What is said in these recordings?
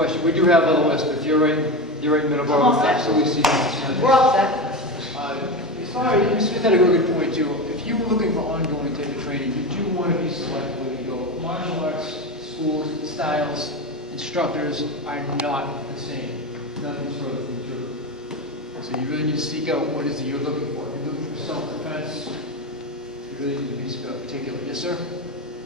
question. We do have a list, but you're in Middleborough. I'm all set. Absolutely see that. We're all set. Sorry, Mr. Smith had a really good point too. If you were looking for ongoing type of training, you do want to be selective where you go. Martial arts schools, styles, instructors are not the same. Nothing's further from the truth. So you really need to seek out what it is that you're looking for. If you're looking for self-defense, you really need to be particular. Yes, sir?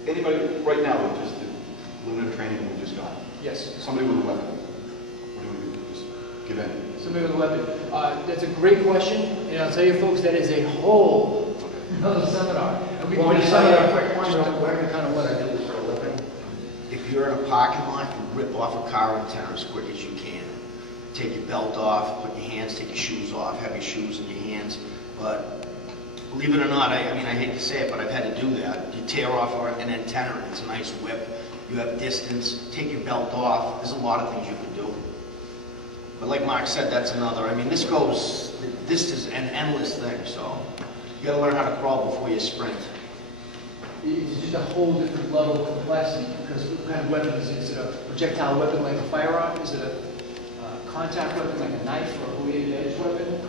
Anybody right now with just the limited training we just got? Yes. Somebody with a weapon. What do we do? Just give in. Somebody with a weapon. That's a great question, and I'll tell you folks, that is a whole another seminar. And we can decide a quick one real quick, kind of what I do for a living. If you're in a parking lot, you rip off a car antenna as quick as you can. Take your belt off, put your hands, take your shoes off, have your shoes in your hands. But believe it or not, I mean, I hate to say it, but I've had to do that. You tear off an antenna and it's a nice whip. You have distance, take your belt off. There's a lot of things you can do. But like Mark said, that's another. I mean, this is an endless thing, so you gotta learn how to crawl before you sprint. It's just a whole different level of complexity, because what kind of weapon is it? Is it a projectile weapon like a firearm? Is it a contact weapon like a knife or a blade edge weapon?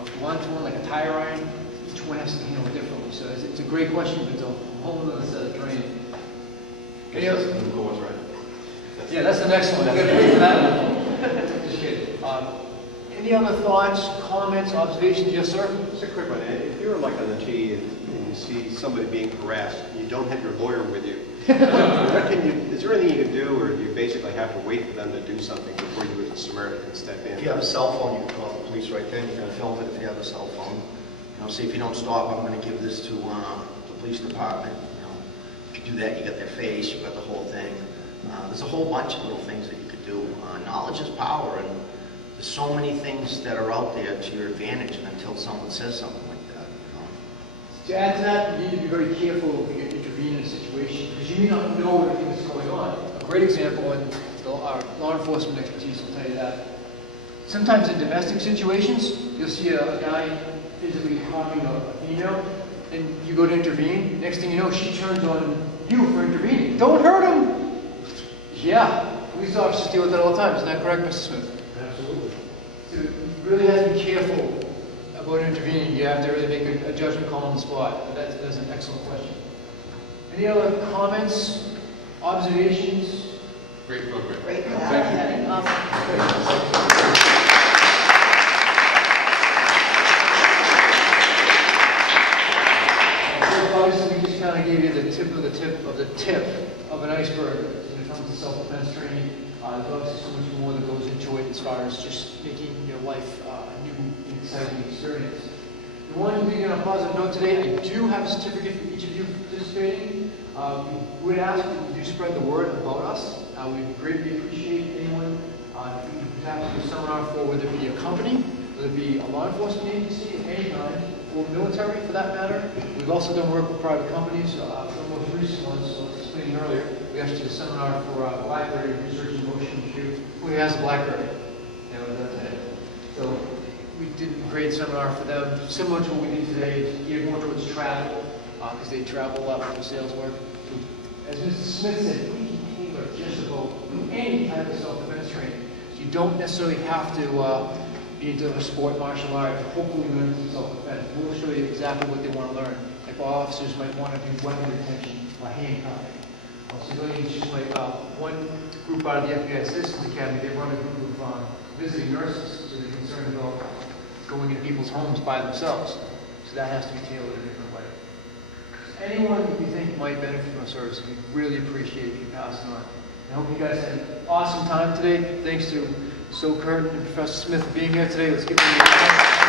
A blunt one like a tire iron? Each one has to be handled differently. So it's a great question, but it's a whole other set of training. Any other? Yeah, that's the next one. I'm going to wait for that one. Just kidding. Any other thoughts, comments, observations? Yes, sir? Just a quick one. If you're like on the tee and you see somebody being harassed, and you don't have your lawyer with you, is there anything you can do, or do you basically have to wait for them to do something before you as a Samaritan can step in? If you have a cell phone, you can call the police right then. You can film it if you have a cell phone. You know, say if you don't stop, I'm going to give this to the police department. You know, if you do that, you got their face, you got the whole thing. There's a whole bunch of little things that you could do. Knowledge is power, and there's so many things that are out there to your advantage until someone says something like that. You know? To add to that, you need to be very careful when you intervene in a situation, because you may not know everything that's going on. A great example, and our law enforcement expertise will tell you that. Sometimes in domestic situations, you'll see a guy physically harming a female, and you go to intervene. Next thing you know, she turns on you for intervening. Don't hurt him! Yeah, police officers deal with that all the time. Isn't that correct, Mr. Smith? Absolutely. So you really have to be careful about intervening. You have to really make a judgment call on the spot. That's an excellent question. Any other comments, observations? Great program. Great. Thank you. Obviously, we just kind of gave you the tip of the tip of the tip of an iceberg when it comes to self-defense training. There's obviously so much more that goes into it as far as just making your life a new and exciting experience. The one thing on a positive note today, I do have a certificate for each of you participating. We would ask that you do spread the word about us. We would greatly appreciate anyone if you could have a seminar for whether it be a company, whether it be a law enforcement agency of any kind, or military for that matter. We've also done work with private companies. The most recent ones, so I was explaining earlier, we actually did a seminar for BlackBerry Research and Motion Shoot. Who has a BlackBerry? Yeah, we done today. So we did a great seminar for them, similar to what we did today, geared more towards travel, because they travel a lot for sales work. As Mr. Smith said, we can tailor just about any type of self-defense training. So you don't necessarily have to be into a sport, martial art, hopefully learn some self-defense. We'll show you exactly what they want to learn. Like our officers might want to do weapon detection or handcuffing. Civilians just like one group out of the FBI Systems Academy, they run a group of visiting nurses, so they're concerned about going into people's homes by themselves. So that has to be tailored in a different way. Anyone that you think might benefit from our service, we really appreciate you passing on. I hope you guys had an awesome time today. Thanks to So Curtin and Professor Smith for being here today. Let's give them a